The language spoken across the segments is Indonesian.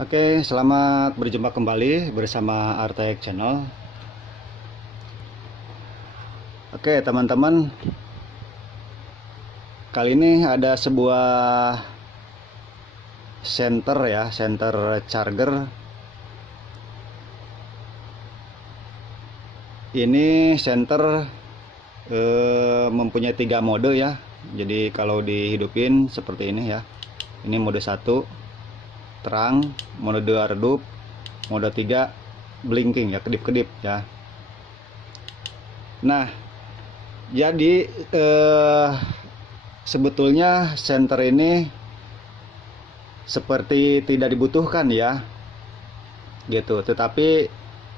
Oke, selamat berjumpa kembali bersama Artek Channel. Oke, teman-teman, kali ini ada sebuah center charger. Ini center mempunyai 3 mode ya. Jadi kalau dihidupin seperti ini ya. Ini mode 1 terang, mode 2 redup, mode 3 blinking ya, kedip-kedip ya. Nah, jadi sebetulnya senter ini seperti tidak dibutuhkan ya, gitu. Tetapi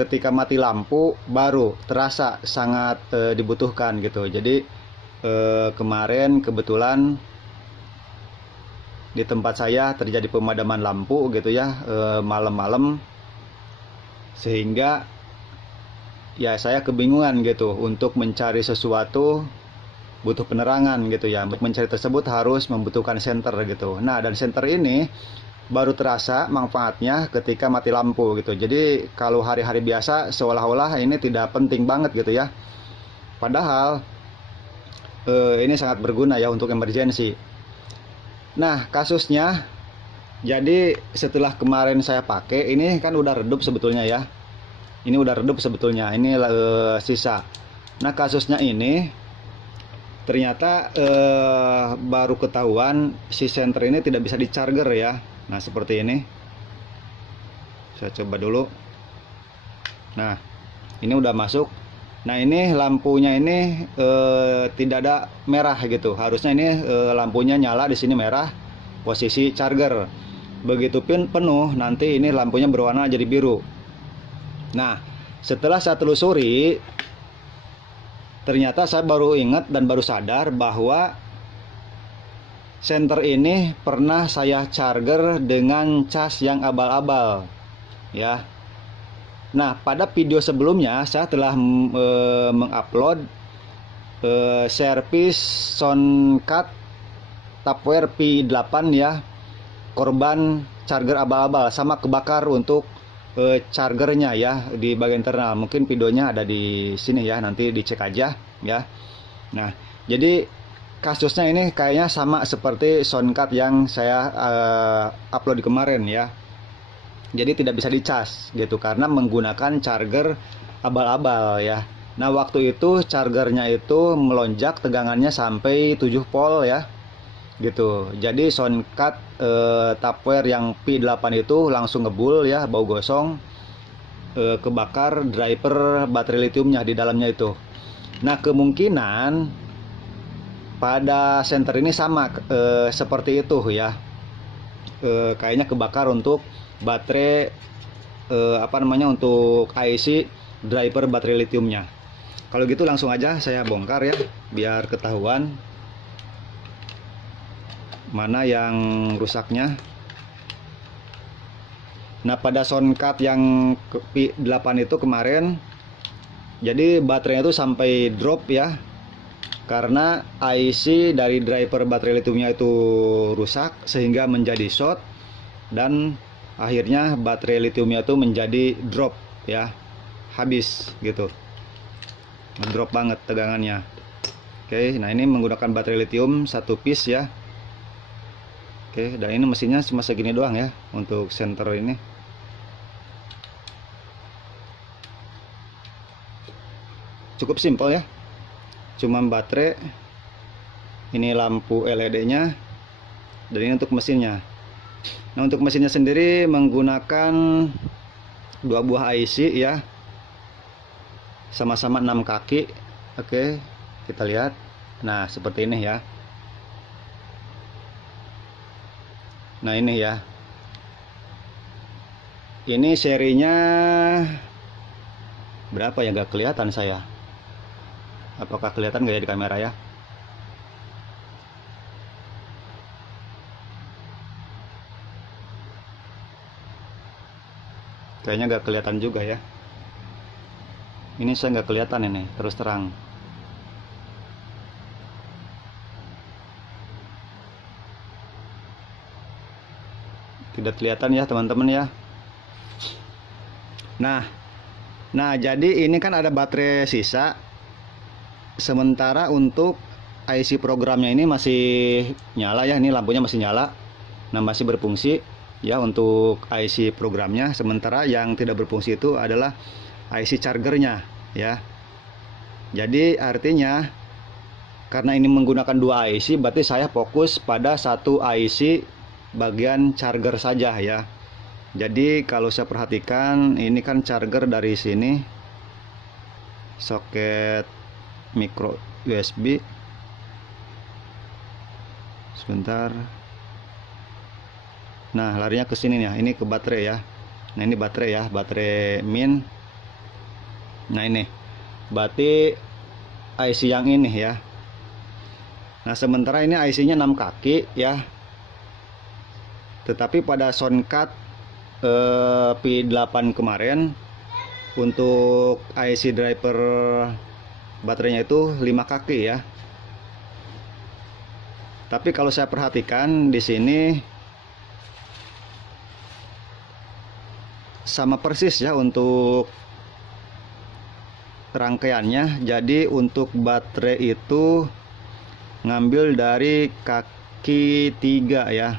ketika mati lampu baru terasa sangat dibutuhkan gitu. Jadi kemarin kebetulan di tempat saya terjadi pemadaman lampu gitu ya, malam-malam, sehingga ya saya kebingungan gitu untuk mencari sesuatu, butuh penerangan gitu ya. Untuk mencari tersebut harus membutuhkan senter gitu. Nah, dan senter ini baru terasa manfaatnya ketika mati lampu gitu. Jadi kalau hari-hari biasa seolah-olah ini tidak penting banget gitu ya. Padahal ini sangat berguna ya untuk emergensi. Nah, kasusnya, jadi setelah kemarin saya pakai, ini kan udah redup sebetulnya ya. Ini udah redup sebetulnya, ini sisa. Nah, kasusnya ini ternyata baru ketahuan si senter ini tidak bisa di charger ya. Nah, seperti ini. Saya coba dulu. Nah, ini udah masuk. Nah, ini lampunya ini tidak ada merah gitu. Harusnya ini lampunya nyala di sini merah, posisi charger. Begitupun penuh, nanti ini lampunya berwarna jadi biru. Nah, setelah saya telusuri, ternyata saya baru ingat dan baru sadar bahwa senter ini pernah saya charger dengan cas yang abal-abal ya. Nah, pada video sebelumnya saya telah mengupload servis Soundcat Tupperware P8 ya, korban charger abal-abal sama kebakar untuk chargernya ya di bagian internal. Mungkin videonya ada di sini ya, nanti dicek aja ya. Nah, jadi kasusnya ini kayaknya sama seperti Soundcat yang saya upload kemarin ya. Jadi tidak bisa dicas gitu karena menggunakan charger abal-abal ya. Nah, waktu itu chargernya itu melonjak tegangannya sampai 7 volt ya. Gitu. Jadi Soundcat Tupperware yang P8 itu langsung ngebul ya, bau gosong, kebakar driver baterai litiumnya di dalamnya itu. Nah, kemungkinan pada senter ini sama seperti itu ya. Kayaknya kebakar untuk baterai untuk IC driver baterai litiumnya. Kalau gitu langsung aja saya bongkar ya, biar ketahuan mana yang rusaknya. Nah, pada Soundcat yang P8 itu kemarin, jadi baterainya itu sampai drop ya, karena IC dari driver baterai litiumnya itu rusak sehingga menjadi short, dan akhirnya baterai litiumnya itu menjadi drop ya, habis gitu, drop banget tegangannya. Oke, nah ini menggunakan baterai litium 1 piece ya. Oke, dan ini mesinnya cuma segini doang ya untuk senter ini. Cukup simpel ya, cuma baterai, ini lampu LED-nya, dan ini untuk mesinnya. Nah, untuk mesinnya sendiri menggunakan 2 buah IC ya, sama-sama 6 kaki. Oke, kita lihat. Nah, seperti ini ya. Nah, ini ya, ini serinya berapa ya, gak kelihatan saya. Apakah kelihatan gak ya di kamera ya? Kayaknya gak kelihatan juga ya. Ini saya gak kelihatan ini, terus terang. Tidak kelihatan ya teman-teman ya. Nah jadi ini kan ada baterai sisa, sementara untuk IC programnya ini masih nyala ya, ini lampunya masih nyala, nah masih berfungsi ya untuk IC programnya. Sementara yang tidak berfungsi itu adalah IC chargernya ya. Jadi artinya karena ini menggunakan dua IC, berarti saya fokus pada satu IC bagian charger saja ya. Jadi kalau saya perhatikan, ini kan charger dari sini, soket micro USB. Sebentar. Nah, larinya ke sini ya. Ini ke baterai ya. Nah, ini baterai ya, baterai min. Nah, ini berarti IC yang ini ya. Nah, sementara ini IC-nya 6 kaki ya. Tetapi pada soundcard P8 kemarin untuk IC driver baterainya itu 5 kaki ya. Tapi kalau saya perhatikan di sini sama persis ya untuk rangkaiannya. Jadi untuk baterai itu ngambil dari kaki 3 ya.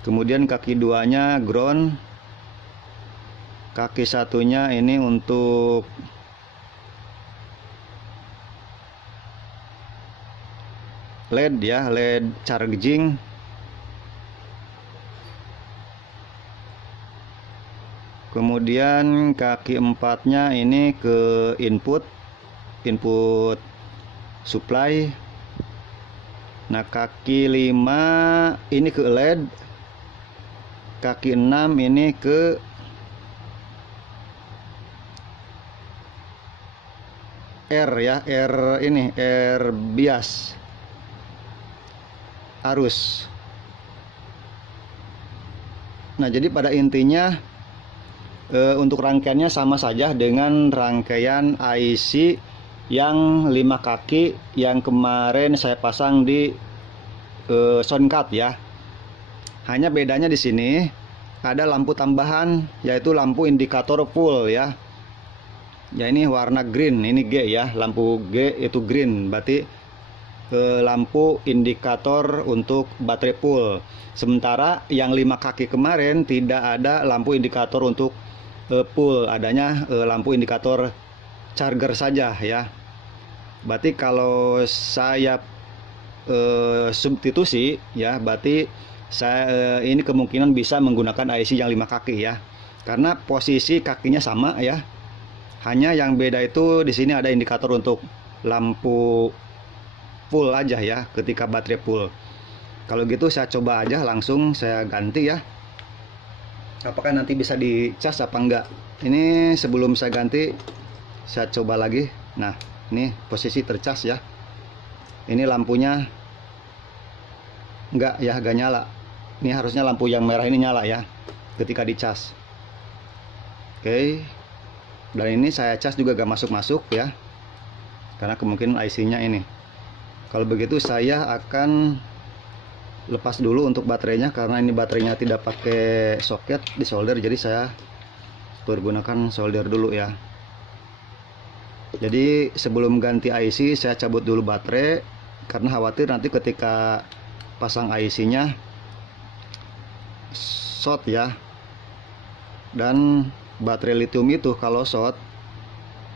Kemudian kaki 2-nya ground, kaki satunya ini untuk LED ya, LED charging. Kemudian kaki 4-nya ini ke input supply. Nah, kaki 5 ini ke LED. Kaki 6 ini ke R ya, R ini, R bias arus. Nah, jadi pada intinya untuk rangkaiannya sama saja dengan rangkaian IC yang 5 kaki yang kemarin saya pasang di soundcard ya. Hanya bedanya di sini ada lampu tambahan, yaitu lampu indikator full ya. Ya, ini warna green, ini G ya, lampu G itu green, berarti lampu indikator untuk baterai full. Sementara yang 5 kaki kemarin tidak ada lampu indikator untuk full, adanya lampu indikator charger saja ya. Berarti kalau saya substitusi ya, berarti saya ini kemungkinan bisa menggunakan IC yang 5 kaki ya, karena posisi kakinya sama ya. Hanya yang beda itu di sini ada indikator untuk lampu full aja ya, ketika baterai full. Kalau gitu saya coba aja langsung saya ganti ya. Apakah nanti bisa dicas apa enggak? Ini sebelum saya ganti saya coba lagi. Nah, ini posisi tercas ya. Ini lampunya enggak ya, enggak nyala. Ini harusnya lampu yang merah ini nyala ya ketika dicas. Oke. Dan ini saya cas juga gak masuk-masuk ya, karena kemungkinan IC-nya ini. Kalau begitu saya akan lepas dulu untuk baterainya, karena ini baterainya tidak pakai soket di solder, jadi saya pergunakan solder dulu ya. Jadi sebelum ganti IC saya cabut dulu baterai, karena khawatir nanti ketika pasang IC-nya short ya. Dan baterai lithium itu kalau short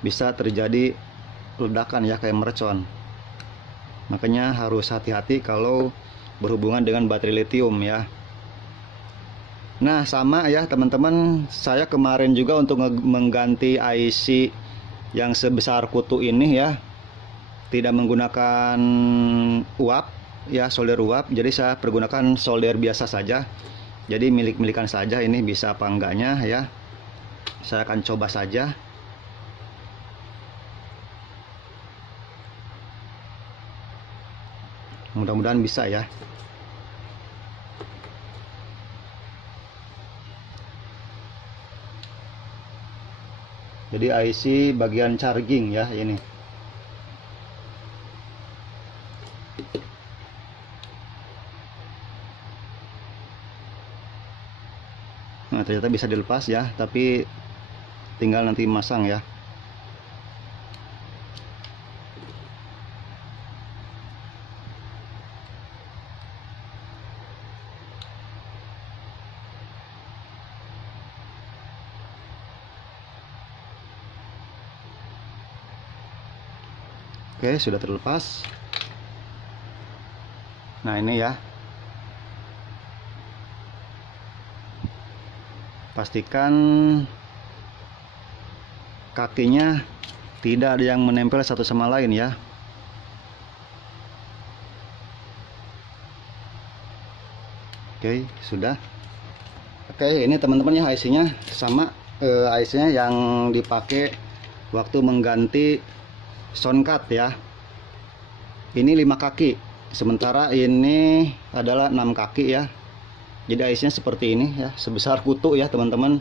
bisa terjadi ledakan ya, kayak mercon. Makanya harus hati-hati kalau berhubungan dengan baterai lithium ya. Nah, sama ya teman-teman, saya kemarin juga untuk mengganti IC yang sebesar kutu ini ya, tidak menggunakan uap ya, solder uap. Jadi saya pergunakan solder biasa saja. Jadi milik-milikan saja, ini bisa apa enggaknya ya. Saya akan coba saja. Mudah-mudahan bisa ya. Jadi IC bagian charging ya ini. Nah, ternyata bisa dilepas ya, tapi tinggal nanti masang ya. Oke, sudah terlepas. Nah, ini ya. Pastikan kakinya tidak ada yang menempel satu sama lain ya. Oke, sudah. Oke, ini teman-teman ya, IC-nya sama, IC-nya yang dipakai waktu mengganti soundcard ya. Ini 5 kaki, sementara ini adalah 6 kaki ya. Jadi IC-nya seperti ini ya, sebesar kutu ya teman-teman.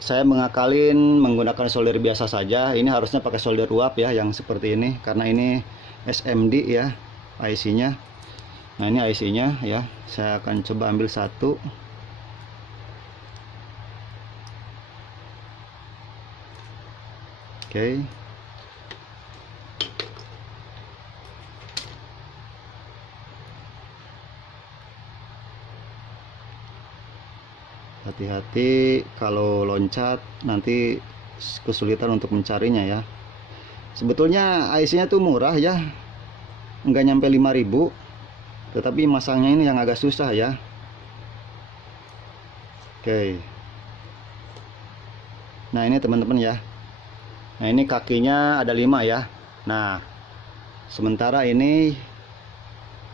Saya mengakalin menggunakan solder biasa saja. Ini harusnya pakai solder uap ya, yang seperti ini, karena ini SMD ya IC-nya. Nah, ini IC-nya ya. Saya akan coba ambil satu. Oke. Hati-hati kalau loncat, nanti kesulitan untuk mencarinya ya. Sebetulnya IC-nya tuh murah ya, nggak nyampe 5.000, tetapi masangnya ini yang agak susah ya. Oke. Nah, ini teman-teman ya. Nah, ini kakinya ada 5 ya. Nah, sementara ini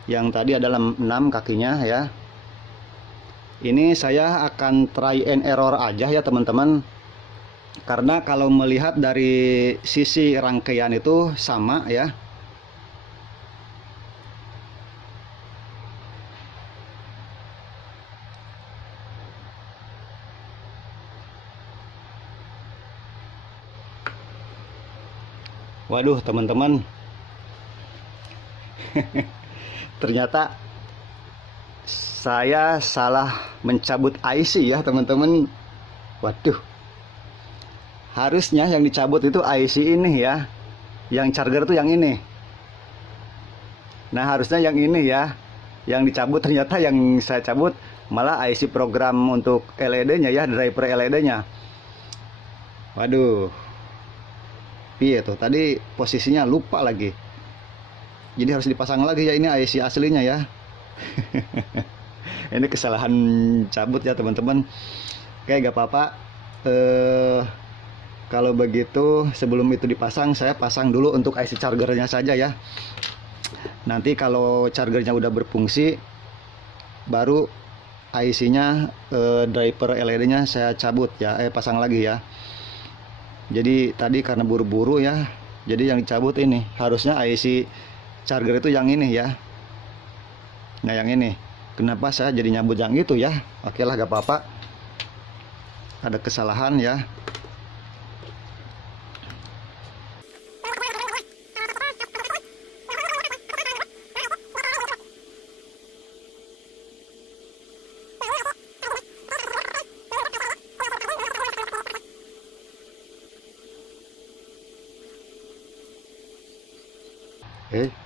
yang tadi adalah 6 kakinya ya. Ini saya akan try and error aja ya teman-teman, karena kalau melihat dari sisi rangkaian itu sama ya. Waduh teman-teman, ternyata saya salah mencabut IC ya teman-teman. Waduh, harusnya yang dicabut itu IC ini ya, yang charger tuh yang ini. Nah, harusnya yang ini ya yang dicabut, ternyata yang saya cabut malah IC program untuk LED-nya ya, driver LED-nya. Waduh, piye tuh tadi posisinya lupa lagi, jadi harus dipasang lagi ya, ini IC aslinya ya. Ini kesalahan cabut ya teman-teman. Oke, gak apa-apa. Kalau begitu sebelum itu dipasang, saya pasang dulu untuk IC chargernya saja ya. Nanti kalau chargernya udah berfungsi, baru IC-nya, driver LED-nya saya cabut ya, pasang lagi ya. Jadi tadi karena buru-buru ya, jadi yang dicabut ini. Harusnya IC charger itu yang ini ya. Nah, yang ini. Kenapa saya jadi nyabut yang itu ya? Oke lah, gak apa-apa. Ada kesalahan ya.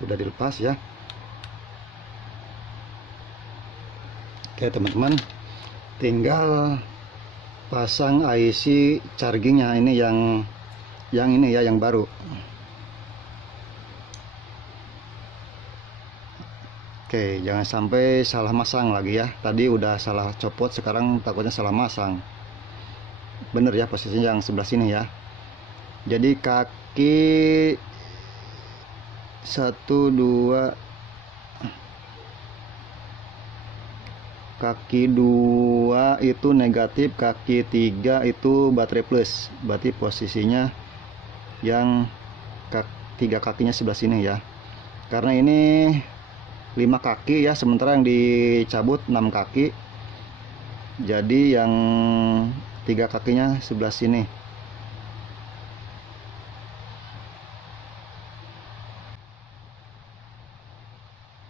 Udah dilepas ya. Oke teman-teman, tinggal pasang IC chargingnya ini, yang ini ya, yang baru. Oke, jangan sampai salah masang lagi ya. Tadi udah salah copot, sekarang takutnya salah masang. Bener ya posisinya yang sebelah sini ya. Jadi kaki 1, 2, kaki 2 itu negatif, kaki 3 itu baterai plus. Berarti posisinya yang 3 kakinya sebelah sini ya. Karena ini 5 kaki ya, sementara yang dicabut 6 kaki. Jadi yang 3 kakinya sebelah sini.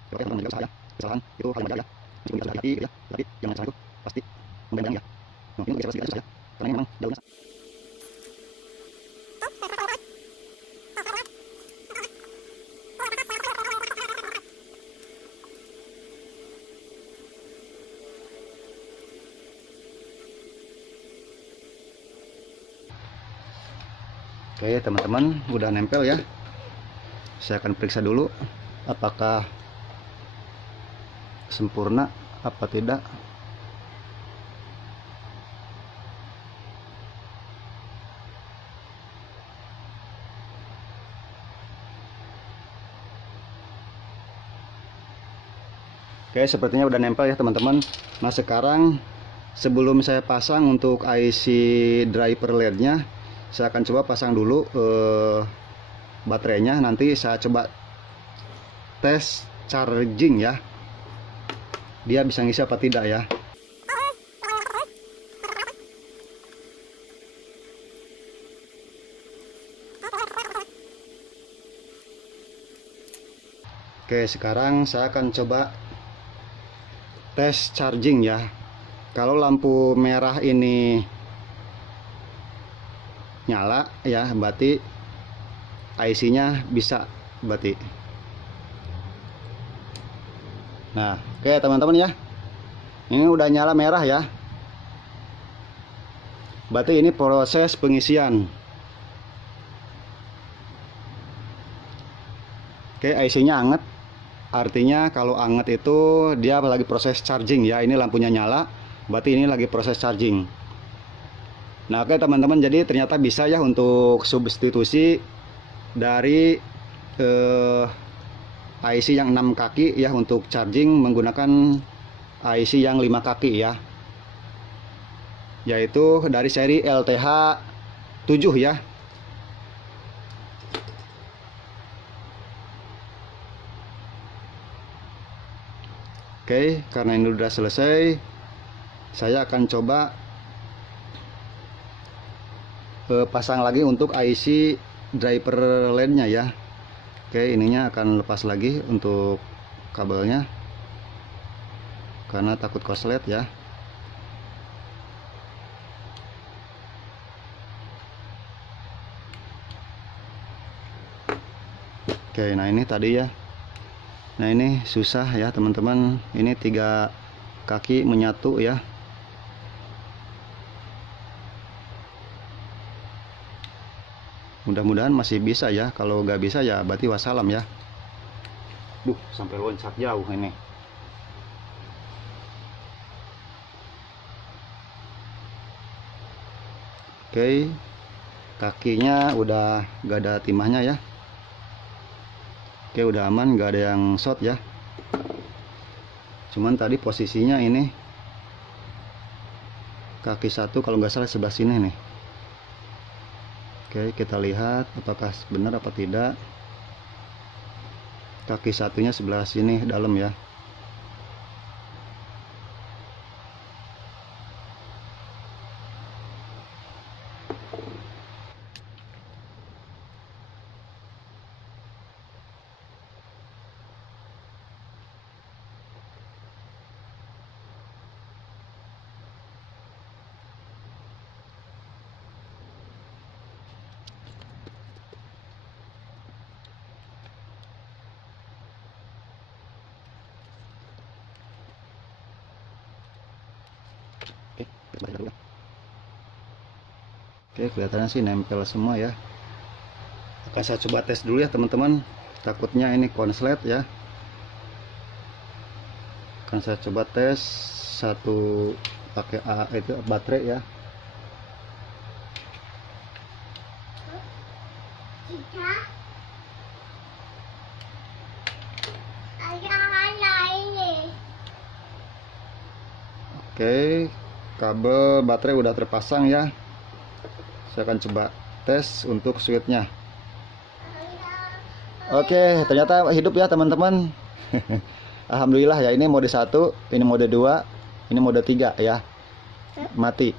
Oke teman-teman, jaga usaha ya. Kesalahan itu hal yang wajar ya. Meskipun kita sudah hati-hati ya, tapi jangan salah itu pasti membayangnya ya. Nah, ini geser sedikit aja ya, karena ini memang jalurnya. Oke teman-teman, udah nempel ya. Saya akan periksa dulu apakah sempurna apa tidak. Oke, sepertinya udah nempel ya teman-teman. Nah sekarang sebelum saya pasang untuk IC driver LED-nya, saya akan coba pasang dulu baterainya. Nanti saya coba tes charging ya, dia bisa ngisi apa tidak ya. Oke, sekarang saya akan coba tes charging ya. Kalau lampu merah ini nyala ya, berarti IC-nya bisa berarti. Nah, oke teman-teman ya. Ini udah nyala merah ya. Berarti ini proses pengisian. Oke, IC-nya anget. Artinya kalau anget itu dia lagi proses charging ya. Ini lampunya nyala, berarti ini lagi proses charging. Nah oke teman-teman, jadi ternyata bisa ya untuk substitusi dari IC yang 6 kaki ya untuk charging menggunakan IC yang 5 kaki ya, yaitu dari seri LTH 7 ya. Oke, karena ini udah selesai, saya akan coba pasang lagi untuk IC driver LED-nya ya. Oke, ininya akan lepas lagi untuk kabelnya karena takut korslet ya. Oke, nah ini tadi ya. Nah ini susah ya teman-teman, ini 3 kaki menyatu ya. Mudah-mudahan masih bisa ya. Kalau nggak bisa ya berarti wassalam ya. Duh, sampai loncat jauh ini. Oke, kakinya udah nggak ada timahnya ya. Oke, udah aman, nggak ada yang short ya. Cuman tadi posisinya ini kaki satu kalau nggak salah sebelah sini nih. Oke, kita lihat apakah benar apa tidak. Kaki satunya sebelah sini dalam ya. Oke, kelihatannya sih nempel semua ya. Akan saya coba tes dulu ya teman-teman. Takutnya ini konslet ya. Akan saya coba tes satu pakai itu baterai ya. Oke, kabel baterai udah terpasang ya. Saya akan coba tes untuk switchnya. Oke, ternyata hidup ya teman-teman. Alhamdulillah ya, ini mode 1, ini mode 2, ini mode 3 ya. Mati.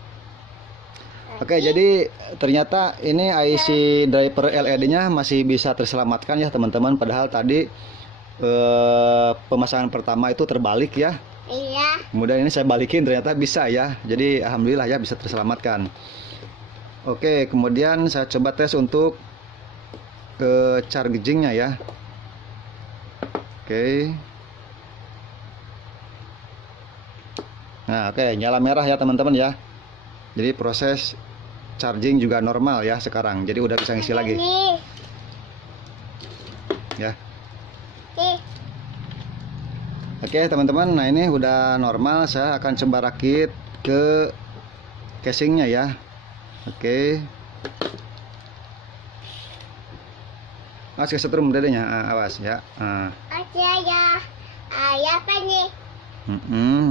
Oke, jadi ternyata ini IC driver LED-nya masih bisa terselamatkan ya teman-teman. Padahal tadi pemasangan pertama itu terbalik ya. Iya. Kemudian ini saya balikin, ternyata bisa ya. Jadi alhamdulillah ya bisa terselamatkan. Oke, kemudian saya coba tes untuk ke chargingnya ya. Oke. Nah, oke, nyala merah ya teman-teman ya. Jadi proses charging juga normal ya sekarang. Jadi udah bisa ngisi lagi. Ini. Ya. Nih. Oke teman-teman, nah ini udah normal. Saya akan coba rakit ke casingnya ya. Oke. Awas kesetrum dadanya, awas ya. Aja ya. Ayah apa nih?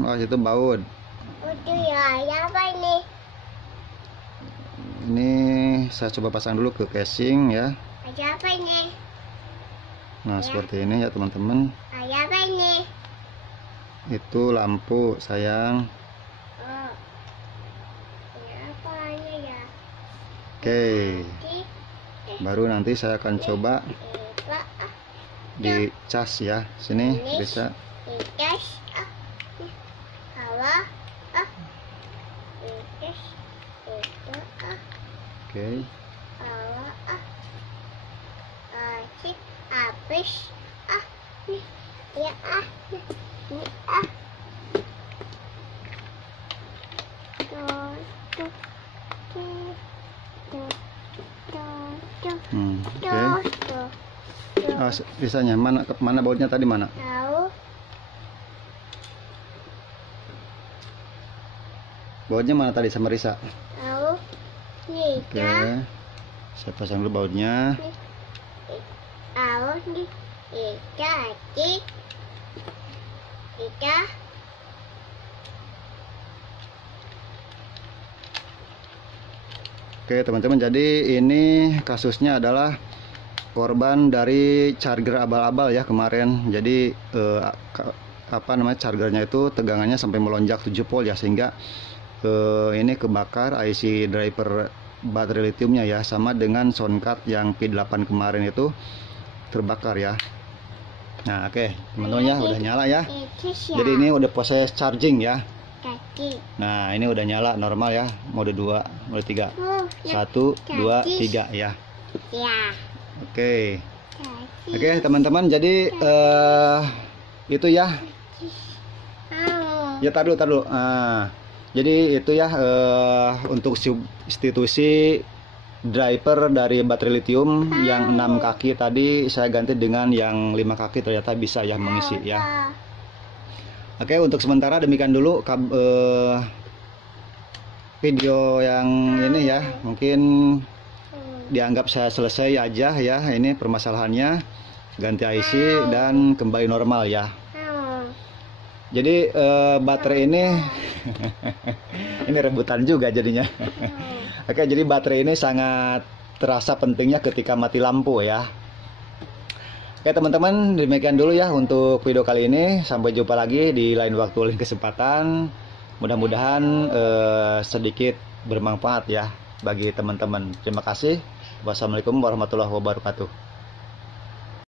Awas itu baut. Udah ya. Ayah apa nih? Ini saya coba pasang dulu ke casing ya. Ayah apa nih? Nah seperti ini ya teman-teman. Ayah apa nih? Itu lampu sayang. Oh. Ayah apa ya? Oke. Baru nanti saya akan coba di cas ya. Sini bisa. Gas. Hawa. Gas. Itu. Oke. Hawa. Asik. Habis. Nih. Ya. Nih. Oke. Bisanya mana bautnya tadi mana? Tahu. Bautnya mana tadi sama Risa? Tahu. Nih. Oke. Saya pasang dulu bautnya. Tahu nih. Jadi. Kita. Oke teman-teman, jadi ini kasusnya adalah korban dari charger abal-abal ya kemarin. Jadi chargernya itu tegangannya sampai melonjak 7 volt ya, sehingga ini kebakar IC driver baterai lithiumnya ya, sama dengan sound card yang P8 kemarin itu terbakar ya. Nah oke teman-teman ya, udah nyala ya. Jadi ini udah proses charging ya. Nah ini udah nyala normal ya, mode 2, mode 3, 1, 2, 3 ya. Oke. Oke teman-teman, jadi itu ya. Ya tar dulu. Jadi itu ya untuk substitusi driver dari baterai lithium yang 6 kaki tadi saya ganti dengan yang 5 kaki, ternyata bisa ya mengisi ya. Oke, untuk sementara demikian dulu video yang ini ya. Mungkin dianggap saya selesai aja ya ini permasalahannya, ganti IC dan kembali normal ya. Jadi baterai ini ini rebutan juga jadinya. Oke, jadi baterai ini sangat terasa pentingnya ketika mati lampu ya. Oke teman-teman, demikian dulu ya untuk video kali ini. Sampai jumpa lagi di lain waktu, lain kesempatan. Mudah-mudahan sedikit bermanfaat ya bagi teman-teman. Terima kasih. Wassalamualaikum warahmatullahi wabarakatuh.